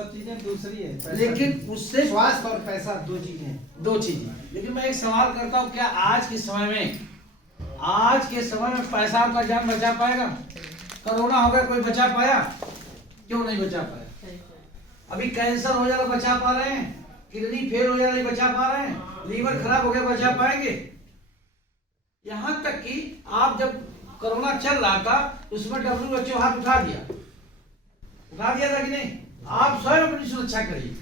सब चीजें दूसरी है, लेकिन उससे स्वास्थ्य और पैसा दो चीजें। लेकिन मैं एक सवाल करता हूँ, क्या आज के समय में पैसा का जान बचा पाएगा? कोरोना हो गया, कोई बचा पाया? क्यों नहीं बचा पाया? अभी कैंसर हो जाए बचा पा रहे हैं, किडनी फेल हो जाए बचा पा रहे हैं, लीवर खराब हो गया बचा पाएंगे? यहां तक कि आप जब कोरोना चल रहा था उसमें WHO हाथ उठा दिया था कि नहीं? आप स्वयं अपनी सुरक्षा करिए।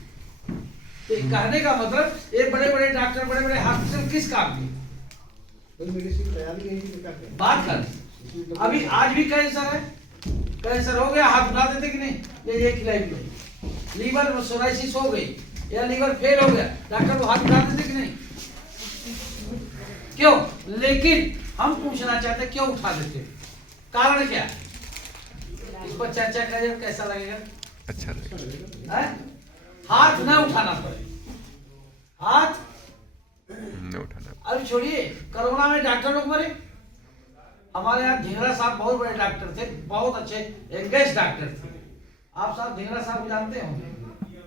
तो कहने का मतलब ये बड़े बड़े डॉक्टर, बड़े बड़े हॉस्पिटल किस काम के बात कर? अभी आज भी कैंसर हो गया, हाथ उठा देते कि नहीं? ये खिलाई, लीवर में सोराइसिस हो गई या लीवर फेल हो गया, डॉक्टर को हाथ उठा देते कि नहीं? क्यों? लेकिन हम पूछना चाहते क्यों उठा देते, कारण क्या? इस पर चर्चा करें, कैसा लगेगा? अच्छा लगेगा। हाथ न उठाना पड़े, हाथ न उठाना। अभी छोड़िए, कोरोना में डॉक्टर लोग मरे। हमारे यहाँ ढींगरा साहब बहुत बड़े डॉक्टर थे, बहुत अच्छे एंगेज डॉक्टर थे। आप साहब ढींगरा साहब को जानते होंगे,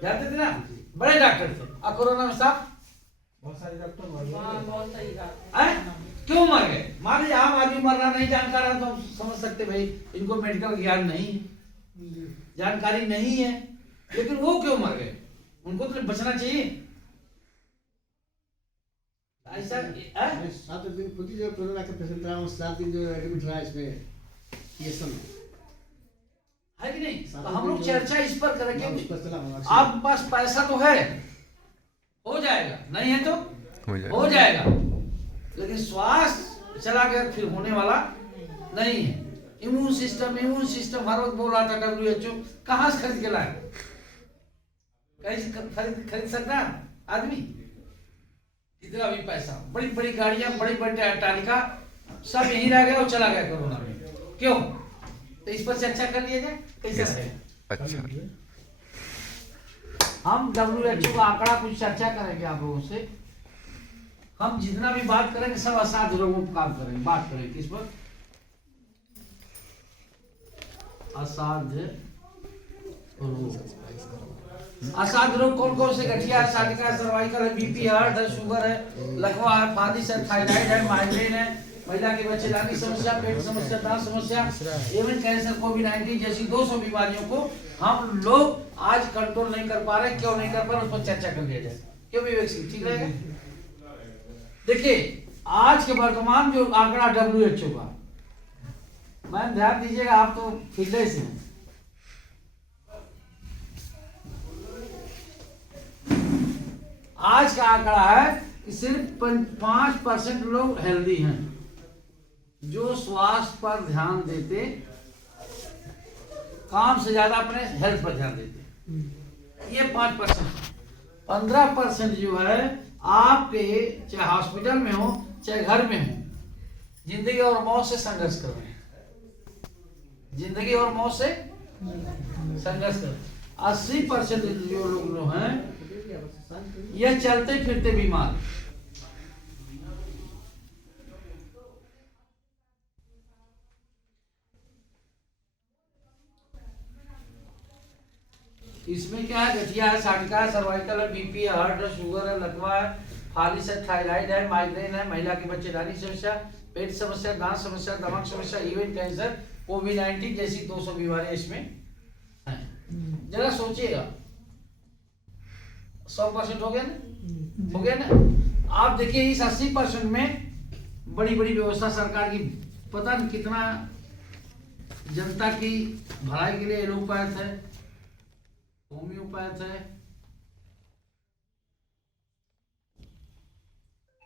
जानते थे ना? बड़े डॉक्टर थे। और कोरोना में साहब बहुत सारे डॉक्टर क्यों मर गए? मान लीजिए आम आदमी मर रहा, नहीं जानकार है तो हम समझ सकते भाई इनको मेडिकल ज्ञान नहीं है, जानकारी नहीं है, लेकिन वो क्यों मर गए? उनको तो बचना चाहिए। ऐसा 7 दिन खुद ही जो कोरोना का पेशेंट रहा, 7 दिन जो एडमिट रहा इसमें, ये सब है कि नहीं? तो हम लोग चर्चा इस पर करें क्योंकि चला आपके पास पैसा तो है, हो जाएगा, नहीं है तो हो जाएगा, लेकिन स्वास्थ्य चला गया फिर होने वाला नहीं है। इम्यून सिस्टम हर वक्त बोल रहा था WHO, कहाँ से खरीद के लाए? कहीं से खरीद सकता है आदमी? इतना भी पैसा, बड़ी बड़ी गाड़ियां, बड़ी बड़ी अट्टालिका, सब यहीं रह गया और चला गया कोरोना में। क्यों? तो इस पर चर्चा कर लिया जाए, कैसा है? अच्छा, हम WHO का आंकड़ा कुछ चर्चा करेंगे आप लोगों से। हम जितना भी बात करेंगे सब असाध्य रोगों पर काम करेंगे, बात करेंगे किस पर? असाध्य रोग। असाध्य रोग कौन कौन से? गठिया है, साटिका, सर्वाइकल है, BP, हार्ट है, शुगर है, लकवा है, फालिस है, थायराइड है, माइग्रेन है, महिला के बच्चेदानी समस्या, पेट समस्या, दांत समस्या, एवं कैंसर, कोविड-19 जैसी 200 बीमारियों को हम लोग आज कंट्रोल नहीं कर पा रहे। क्यों नहीं कर पा रहे, उस पर चर्चा कर लिया जाए। क्यों विवेक सिंह, ठीक रहेगा? देखिए आज के वर्तमान जो आंकड़ा WHO का, मैम ध्यान दीजिएगा, आप तो फील्ड से हैं। आज का आंकड़ा है कि सिर्फ 5% लोग हेल्दी हैं, जो स्वास्थ्य पर ध्यान देते, काम से ज्यादा अपने हेल्थ पर ध्यान देते। ये 5%। 15% जो है आपके, चाहे हॉस्पिटल में हो चाहे घर में हो, जिंदगी और मौत से संघर्ष कर रहे हैं, जिंदगी और मौत से संघर्ष कर रहे हैं। 80% जो लोग हैं ये चलते फिरते बीमार। इसमें क्या है? गठिया है, साटिका है, सर्वाइकल है, BP है, हार्ट है, शुगर है, लकवा है, फालिस है, थायराइड है, माइग्रेन है, महिला की बच्चेदानी समस्या, पेट समस्या, दांत समस्या, दमा समस्या, इवन कैंसर, कोविड-19 जैसी 200 बीमारियां इसमें हैं। जरा सोचिएगा, 100% हो गया ना? हो गया ना? आप देखिए इस 80% में बड़ी बड़ी व्यवस्था सरकार की, पता नहीं कितना जनता की भलाई के लिए एलोपैथ है, होम्योपैथ है,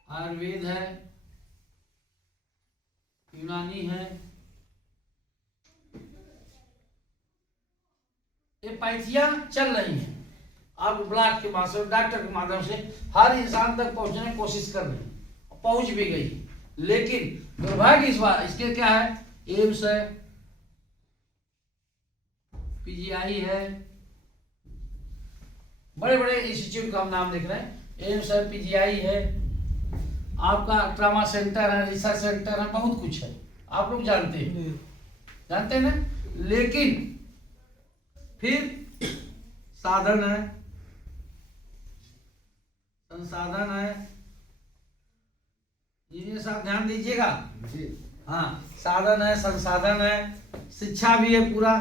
आयुर्वेद है, यूनानी है, ये पैथियां चल रही हैं। आप ब्लॉक के माध्यम से, डॉक्टर के माध्यम से हर इंसान तक पहुंचने की कोशिश कर रही है, पहुंच भी गई। लेकिन दुर्भाग्य इस बार इसके क्या है? एम्स है, PGI है, बड़े बड़े इंस्टीट्यूट का हम नाम लिख रहे हैं। एम्स है, PGI है, आपका ट्रामा सेंटर है, रिसर्च सेंटर है, बहुत कुछ है, आप लोग जानते हैं ना? लेकिन फिर साधन है, संसाधन है। इंजीनियर साहब ध्यान दीजिएगा। जी। हाँ, साधन है, संसाधन है, शिक्षा भी है पूरा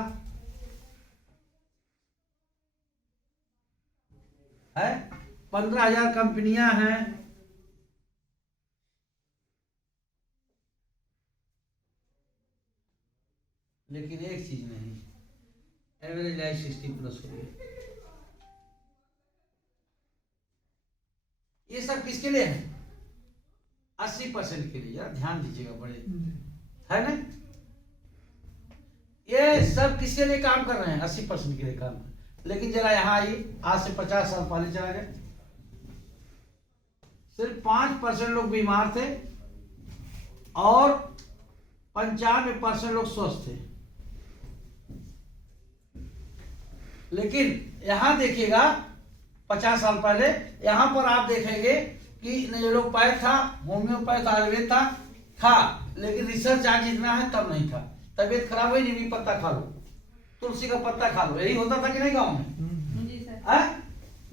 है, 15,000 कंपनियां हैं, लेकिन एक चीज नहीं, एवरेज लाइफ 60+ हो गई। ये सब किसके लिए है? 80% के लिए। यार ध्यान दीजिएगा, बड़े है ना, ये सब किसके लिए काम कर रहे हैं? 80% के लिए काम कर रहे हैं। लेकिन जरा यहाँ आइए, आज से 50 साल पहले चला गया, सिर्फ 5% लोग बीमार थे और 95% लोग स्वस्थ थे। लेकिन यहां देखिएगा 50 साल पहले, यहां पर आप देखेंगे कि एलोपैथ था, होम्योपैथ आयुर्वेद था, लेकिन रिसर्च आज जितना है तब नहीं था। तबीयत खराब हुई, नीम पत्ता खा लो, तुलसी का पत्ता खा लो, यही होता था कि नहीं गाँव में? जी सर।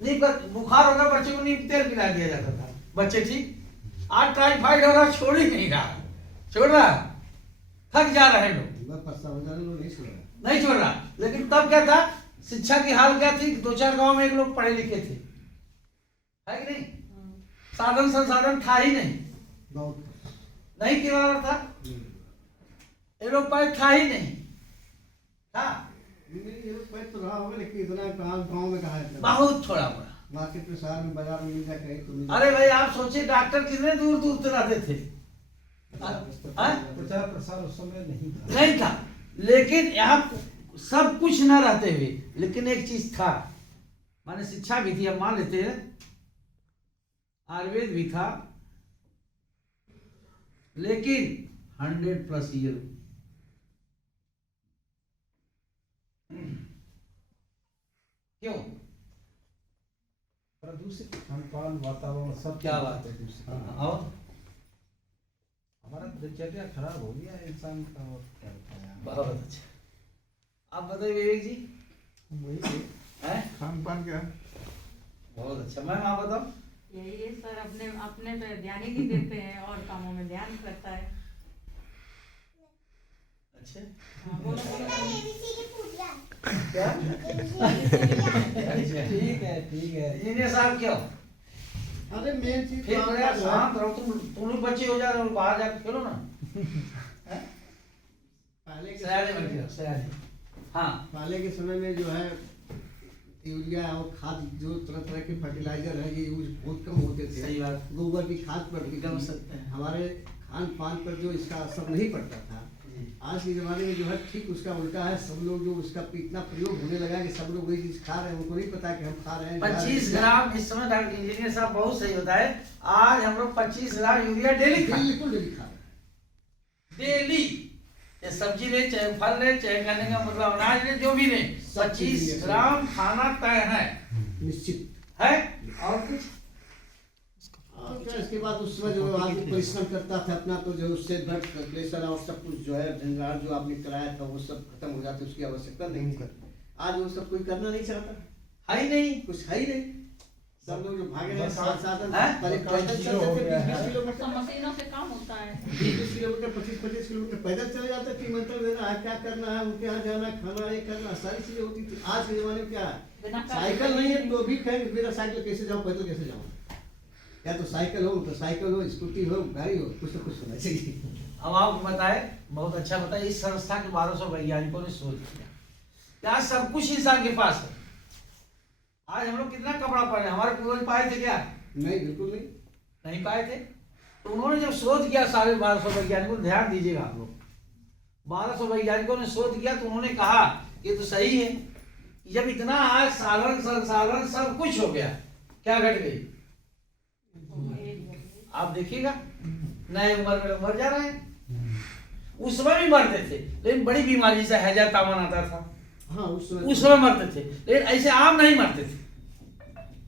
नीम का बुखार होगा, बच्चे को नीम तेल पिला दिया जाता था, बच्चे ठीक। आज टाइफाइड होगा, छोड़ ही नहीं रहा, छोड़ रहा, थक जा रहे लोग, नहीं छोड़ रहा। लेकिन तब क्या था, शिक्षा की हाल क्या थी? 2-4 गांव में एक लोग पढ़े लिखे थे, है कि नहीं? साधन संसाधन था ही नहीं, नहीं किराना था, एलोपैथ था ही नहीं, था तो रहा होगा, लेकिन इतना गाँव में कहा है, बहुत थोड़ा बड़ा। मार्केट में, शहर में, बाजार में मिल जाए कहीं तो मिल जाए। अरे भाई आप सोचिए, डॉक्टर कितने दूर दूर से रहते थे, प्रचार प्रसार उस समय नहीं था। नहीं था, लेकिन यहाँ सब कुछ न रहते हुए, लेकिन एक चीज था, माने शिक्षा भी थी। अब मान लेते हैं आयुर्वेद भी था, लेकिन 100+ ईयर क्यों? प्रदूषित खान-पान, वातावरण, सब क्या बात है। दूषित। और हमारा दिनचर्या खराब हो गया है इंसान का, और क्या बताया। बहुत अच्छा। आप बताइए विवेक जी। वही है खान पान क्या? बहुत अच्छा। मैम आप बताओ। यही है सर, अपने अपने पे ध्यान ही नहीं देते हैं और कामों में ध्यान करता है। अच्छा, हाँ, बोलो बोलो। क्या? ठीक है, ठीक है। इंजीनियर साहब क्यों? अरे मेन चीज फिर तो यार आपका शांत रहो, तुम लोग बच्चे हो जा रहे हो, बाहर जाकर खेलो ना। पहले के सयाने समय बैठ में- जाओ, सयाने। हाँ, पहले के समय में जो है यूरिया और खाद, जो तरह तरह के फर्टिलाइजर है, ये यूज बहुत कम होते थे। सही बात। गोबर की खाद पर भी एकदम सत्य है। हमारे खान पान पर जो इसका असर नहीं पड़ता था, आज के जमाने में जो है ठीक उसका उल्टा है। सब लोग जो उसका इतना प्रयोग होने लगा कि सब लोग वही चीज खा रहे हैं, उनको नहीं पता कि हम खा रहे हैं। 25 ग्राम इस समय डॉक्टर इंजीनियर साहब बहुत सही होता है। आज हम लोग 25 ग्राम यूरिया डेली खा, बिल्कुल नहीं खा रहे। डेली। ये सब्जी ले, चाहे फल ले, चाहे खाने का मतलब अनाज ले, जो भी ले, 25 ग्राम खाना तय है, निश्चित है। और कुछ और क्या, इसके बाद उस समय जो आदमी परिश्रम करता था अपना, तो जो उससे ब्लड सर्कुलेशन और सब कुछ जो है झंझाट जो आपने कराया था वो सब खत्म हो जाते, उसकी आवश्यकता नहीं थी। आज वो सब कोई करना नहीं चाहता, है ही नहीं। कुछ है ही नहीं। सब लोग जो भागे हैं साधन, हैं? पहले पैदल चलते थे 20-20 किलोमीटर, सब मशीनों से काम होता है। 20 किलोमीटर 25-25 किलोमीटर पैदल चले जाते थे। मंत्र देना है, क्या करना है, उनके यहाँ जाना, खाना, ये करना, सारी चीजें होती थी। आज के जमाने में क्या है, बिना साइकिल नहीं है तो भी कहेंगे मेरा साइकिल कैसे जाऊँ, पैदल कैसे जाऊँ। या तो साइकिल हो, तो साइकिल हो, स्कूटी हो, गाड़ी हो, कुछ तो कुछ होना चाहिए। अब आपको बताए, बहुत अच्छा बताया। इस संस्था के 1200 वैज्ञानिकों ने शोध किया कि आज सब कुछ इंसान के पास है। आज हम लोग कितना कपड़ा पहने, हमारे पूर्वज पाए थे क्या? नहीं, बिल्कुल नहीं। नहीं पाए थे। तो उन्होंने जब शोध किया, 1250 वैज्ञानिकों, ध्यान दीजिएगा आप लोग, 1200 वैज्ञानिकों ने शोध किया, तो उन्होंने कहा ये तो सही है। जब इतना आज साधन संसाधन सब कुछ हो गया, क्या घट गई? आप देखिएगा, नए उम्र में लोग मर जा रहे हैं। उस समय भी मरते थे, लेकिन बड़ी बीमारी से हैजा तामन आता था, हाँ, उस समय मरते थे, लेकिन ऐसे आम नहीं मरते थे।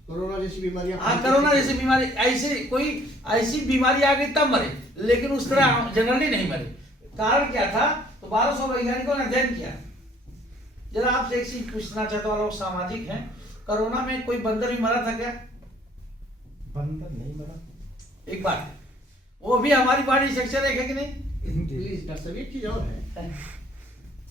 कोरोना जैसी बीमारियां, हाँ, कोरोना जैसी बीमारी, ऐसे कोई ऐसी बीमारी आ गई तब मरे, लेकिन उस तरह जनरली नहीं मरे। कारण क्या था? तो 1200 वैज्ञानिकों ने अध्ययन किया। जरा आपसे एक चीज पूछना चाहता हूँ, लोग सामाजिक हैं, कोरोना में कोई बंदर भी मरा था क्या? बंदर नहीं मरा। एक बात, वो भी हमारी बॉडी सेक्शन है कि नहीं? प्लीज डॉक्टर साहब, एक चीज और है,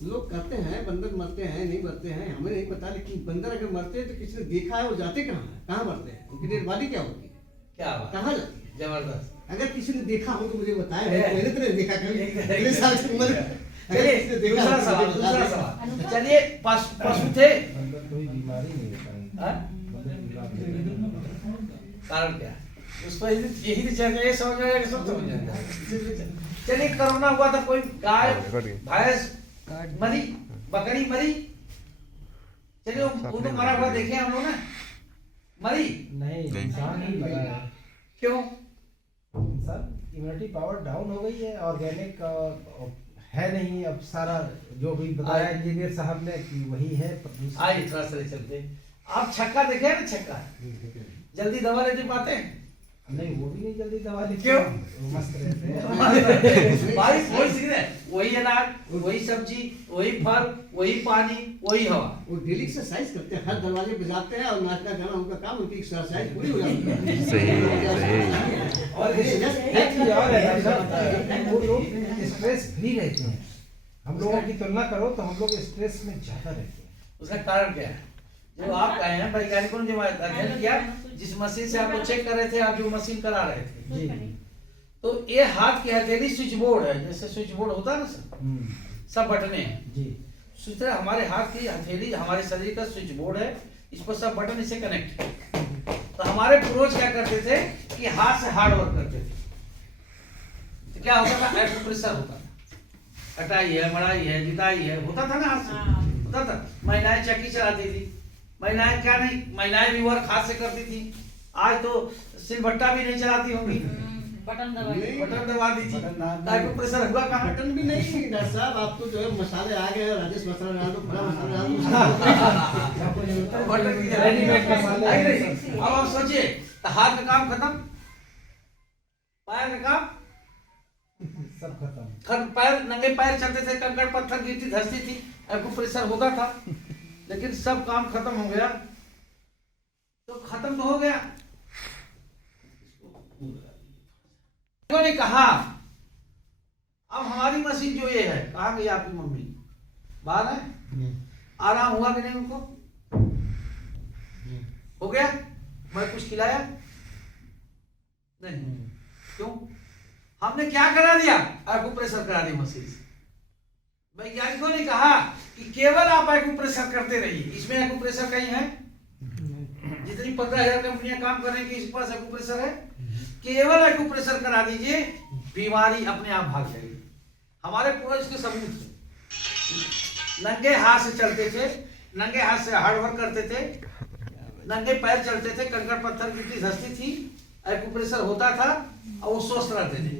लोग कहते हैं बंदर मरते हैं, नहीं मरते हैं, हमें नहीं पता, लेकिन बंदर अगर मरते हैं तो किसी ने देखा है, वो जाते कहाँ है, कहाँ मरते हैं, उनकी डेड बॉडी क्या होती है, क्या बात, कहाँ जाती है? जबरदस्त। अगर किसी ने देखा हो तो मुझे बताया, है। मैंने तो नहीं देखा कभी, इतने साल की उम्र में। अगर चलिए किसी ने देखा दूसरा हो तो सवाल, मुझे दूसरा बता सवाल। देगा। चलिए पशु थे, बंदर कोई बीमारी नहीं देता है। हाँ? बंदर बीमारी नहीं देता। कारण क्या? उसको यही तो चल ये समझ में आएगा कि सब समझ जाएगा। चलिए कोरोना हुआ था, कोई गाय भैंस मरी, बकरी मरी, चलिए वो तो मरा हुआ देखे हम लोग ना, मरी नहीं, इंसान ही लगा है। क्यों? इंसान इम्यूनिटी पावर डाउन हो गई है, ऑर्गेनिक है नहीं अब सारा, जो भी बताया इंजीनियर साहब ने कि वही है प्रदूषण। आइए थोड़ा सा चलते। आप छक्का देखे हैं ना? छक्का जल्दी दवा लेते पाते हैं? नहीं, वो भी नहीं जल्दी दवा लेते। क्यों? वो मस्त रहते हैं। भाई वही सीख रहे, वही अनाज, वही सब्जी, वही फल, वही पानी, वही हवा। वो डेली एक्सरसाइज करते हैं, हर दरवाजे पे जाते हैं और नाचना गाना उनका काम, उनकी एक्सरसाइज पूरी हो जाती है। सही। और एक चीज और है सर, वो लोग स्ट्रेस फ्री रहते हैं। हम लोगों की तुलना करो तो हम लोग स्ट्रेस में ज्यादा रहते हैं। उसका कारण क्या है? जो आप कहे हैं, वैज्ञानिकों ने जो अध्ययन किया, जिस मशीन से आपको चेक कर रहे थे, आप जो मशीन करा रहे थे, जी। तो ये हाथ की हथेली स्विच बोर्ड है, जैसे स्विच बोर्ड होता है ना सर, सब बटने हैं। जी। उसी तरह हमारे हाथ की हथेली हमारे शरीर का स्विच बोर्ड है, इस पर सब बटन इससे कनेक्ट है। तो हमारे पूर्वज क्या करते थे कि हाथ से हार्ड वर्क करते थे। तो क्या होता था? एक्यूप्रेशर होता था, कटाई है, मड़ाई है, जुताई है, होता था ना हाथ से, होता था। महिलाएं चक्की चलाती थी, महिलाएं क्या नहीं, महिलाएं भी वर्क हाथ से करती थी। आज तो सिलबट्टा भी नहीं चलाती होंगी, बटन दबा नहीं, बटन दबा दीजिए, एक्यूप्रेशर हुआ कहाँ? बटन भी नहीं डॉक्टर साहब, आप तो जो है मसाले आ गए हैं, राजेश मसाला डाल दो, बड़ा मसाला डाल दो। बटन की जगह रेडीमेड मसाले आई हैं नहीं। सब। अब आप सोचिए, तो हाथ का काम खत्म, पैर का काम सब खत्म। पैर, नंगे पैर चलते थे, कंकड़ पत्थर गिरती धंसती थी, एक्यूप्रेशर होता था, लेकिन सब काम खत्म हो गया। तो खत्म तो हो गया। ने कहा अब हमारी मशीन जो ये है, कहाँ गई आपकी मम्मी? बाहर है? आराम हुआ कि नहीं उनको? हो गया? मैं कुछ खिलाया नहीं? क्यों? हमने क्या करा दिया? एक्यूप्रेशर करा दी मशीन से। वैज्ञानिकों ने कहा कि केवल आप एक्यूप्रेशर करते रहिए, इसमें एक्यूप्रेशर कहीं है? जितनी 15,000 कंपनियां काम कर रही हैं, किसी के पास एक्यूप्रेशर है? केवल एक्यूप्रेशर करा दीजिए, बीमारी अपने आप भाग जाएगी। हमारे पूर्वज के सबूत थे, नंगे हाथ से चलते थे, नंगे हाथ से हार्ड वर्क करते थे, नंगे पैर चलते थे, कंकड़ पत्थर गिरती धंसती थी, एक्यूप्रेशर होता था और वो स्वस्थ रहते थे।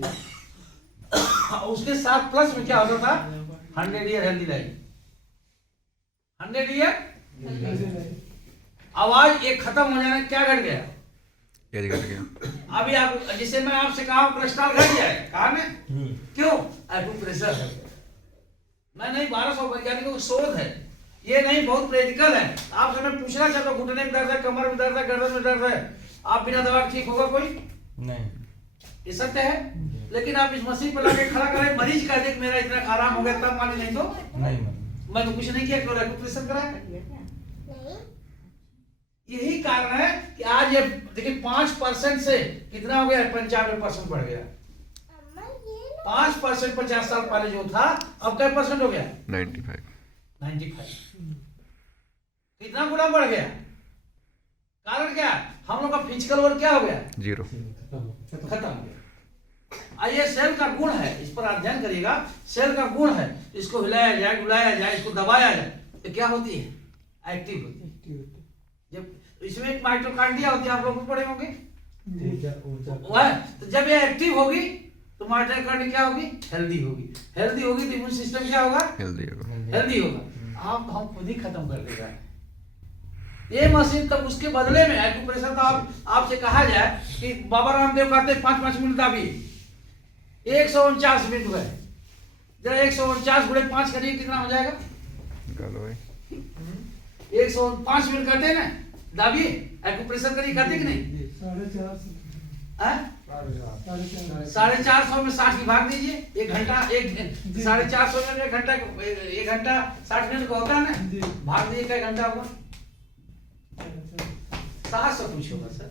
उसके साथ प्लस में क्या होता था? 100 ईयर हेल्दी लाइफ, 100 ईयर। आवाज एक खत्म हो जाने क्या घट गया? एज घट गया। अभी आप, जिसे मैं आपसे कहा कोलेस्ट्रॉल घट गया है, कहा ना? क्यों? एक्यूप्रेशर है। मैं नहीं, 1200 वैज्ञानिकों की शोध है, ये नहीं, बहुत प्रैक्टिकल है। आपसे मैं पूछना चाहता हूँ, घुटने में दर्द है, कमर में दर्द है, गर्दन में दर्द है, आप बिना दवा ठीक होगा कोई? नहीं। ये सत्य है। लेकिन आप इस मशीन पर लाके खड़ा करें, मरीज कह दे कि मेरा इतना आराम हो गया, तब माने, नहीं तो नहीं। मैं तो कुछ नहीं किया, केवल एक्यूप्रेशर कराया। यही कारण है कि आज ये देखिए 5% से कितना हो गया? 95% बढ़ गया। 5% 50 साल पहले जो था, अब क्या % हो गया? 95। कितना गुना बढ़ गया? कारण क्या? हम लोग का फिजिकल वर्क क्या हो गया? 0। खत्म हो गया। ये सेल का गुण है, इस पर अध्ययन करिएगा। सेल का गुण है, इसको हिलाया जाए, डुलाया जाए, इसको दबाया जाए तो क्या होती है? एक्टिव होती है। जब इसमें एक माइटोकॉन्ड्रिया होती है, आप लोग पढ़े होंगे, तो जब ये एक्टिव होगी तो माइटोकॉन्ड्रिया क्या होगी? हेल्दी होगी। हेल्दी होगी तो इम्यून सिस्टम क्या होगा? हेल्दी होगा। आप हम खुद ही खत्म कर देगा ये मशीन। तब उसके बदले में एक्यूप्रेशर, तो आपसे कहा जाए कि बाबा रामदेव कहते 5-5 मिनट दाबिए, 149 मिनट हुए। जरा 149 गुणे 5 करिए, कितना हो जाएगा? 105 मिनट कहते हैं ना, दाबिए, एक्यूप्रेशर करिए, करते कि नहीं? 450 में 60 की भाग दीजिए, 1 घंटा, 450 में 1 घंटा 60 मिनट का होता है ना, भाग दीजिए क्या घंटा होगा? 700 कुछ होगा सर,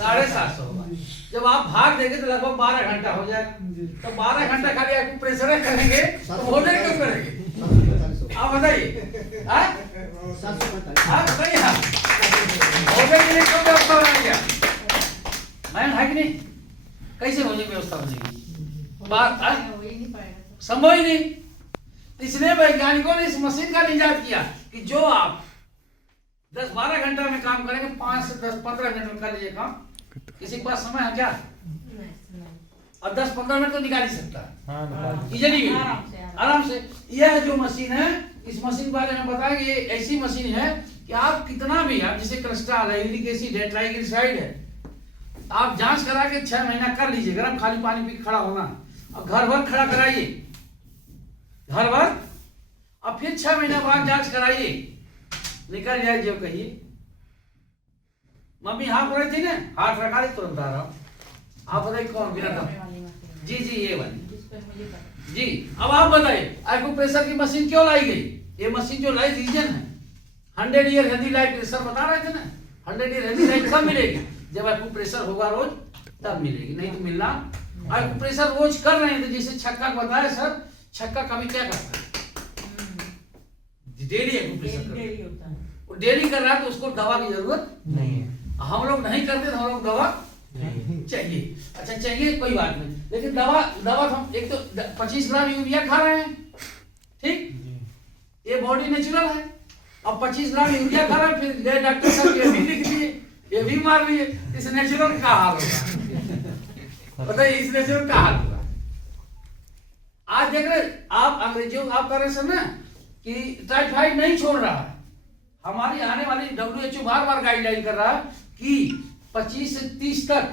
750 होगा। जब आप भाग देंगे तो लगभग 12 घंटा हो जाएगा। तो 12 घंटा खाली एक्यूप्रेशर करेंगे तो होने क्यों करेंगे? आप बताइए, आप बताइए, होने के लिए क्यों व्यवस्था बनाया गया? मैम है कि नहीं? कैसे होने की व्यवस्था बनेगी? बात हो ही नहीं पाएगा। संभव ही नहीं। इसलिए वैज्ञानिकों ने इस मशीन का इजाद किया कि जो आप 10-12 घंटा में काम करेंगे, 5 से 10-15 मिनट में कर लीजिए काम। किसी के पास समय है क्या? और 10-15 मिनट तो निकाल ही सकता है, इजीली, आराम से। यह जो मशीन है, इस मशीन के बारे में बताएंगे। ये ऐसी मशीन है कि आप कितना भी, आप जैसे कोलेस्ट्रॉल है, यूरिक एसिड है, ट्राइग्लिसराइड है, आप जांच करा के 6 महीना कर लीजिए। गर्म खाली पानी पी खड़ा होना, और घर भर खड़ा कराइए, घर भर, और फिर 6 महीना बाद जांच कराइए, निकल जाए जो कहिए। मम्मी हाथ रही थी ना, हाथ रखा दी, तुरंत आ रहा हूँ। आप बताइए कौन बिना दम? जी ये वाली जी। अब आप बताइए एक्यूप्रेशर की मशीन क्यों लाई गई? ये मशीन जो लाई, रीजन है 100 ईयर हेल्दी लाइफ। सर बता रहे थे ना, 100 ईयर हेल्दी लाइफ कब मिलेगी? जब एक्यूप्रेशर होगा रोज, तब मिलेगी, नहीं तो मिलना। एक्यूप्रेशर रोज कर रहे हैं तो जैसे छक्का बताया सर, छक्का कभी क्या करता है? डेली एक्यूप्रेशर होता है, वो डेली कर रहा है तो उसको दवा की जरूरत नहीं है। हम लोग नहीं करते तो हम लोग दवा चाहिए। अच्छा चाहिए, कोई बात नहीं, लेकिन दवा तो हम एक तो 25 ग्राम यूरिया खा रहे हैं, ठीक, ये बॉडी नेचुरल है। अब 25 ग्राम यूरिया खा रहे हैं, फिर गए डॉक्टर साहब ये भी लिख दिए, ये भी मार लिए, इस नेचुरल का हाल होगा। बताइए इस नेचुरल का हाल होगा। आज देख रहे आप अंग्रेजों, आप कह रहे ना कि टाइफाइड नहीं छोड़ रहा है। हमारी आने वाली WHO बार बार गाइडलाइन कर रहा है कि 25 से 30 तक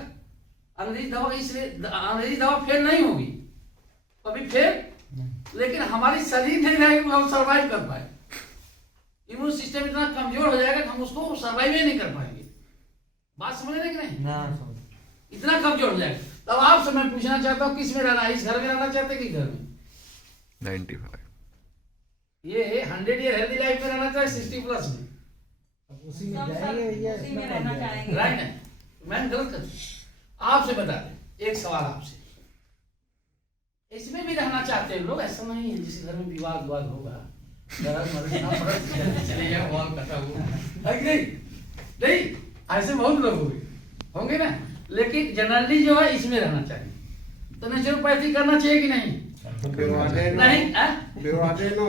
अंग्रेजी दवा, इसलिए अंग्रेजी दवा फेल नहीं होगी कभी फेल, लेकिन हमारी शरीर नहीं रहेगी, हम सर्वाइव कर पाए। इम्यून सिस्टम इतना कमजोर हो जाएगा कि हम उसको सर्वाइव ही नहीं कर पाएंगे। बात समझ रहे कि नहीं? इतना कमजोर हो जाएगा। तब आपसे मैं पूछना चाहता हूँ, किस में रहना है? इस घर में रहना चाहते कि घर में? 95 ये 100 ईयर हेल्दी लाइफ में रहना चाहिए, 60 प्लस में उसी में जाएंगे भैया, उसी में रहना चाहेंगे। राइट है। मैंने गलत कर आपसे बता दें, एक सवाल आपसे, इसमें भी रहना चाहते हैं लोग? ऐसा नहीं है जिस घर में विवाद होगा, नहीं, ऐसे बहुत लोग होंगे ना, लेकिन जनरली जो है इसमें रहना चाहिए। तो नेचुरोपैथी करना चाहिए कि नहीं? नहीं, विवादे न हो।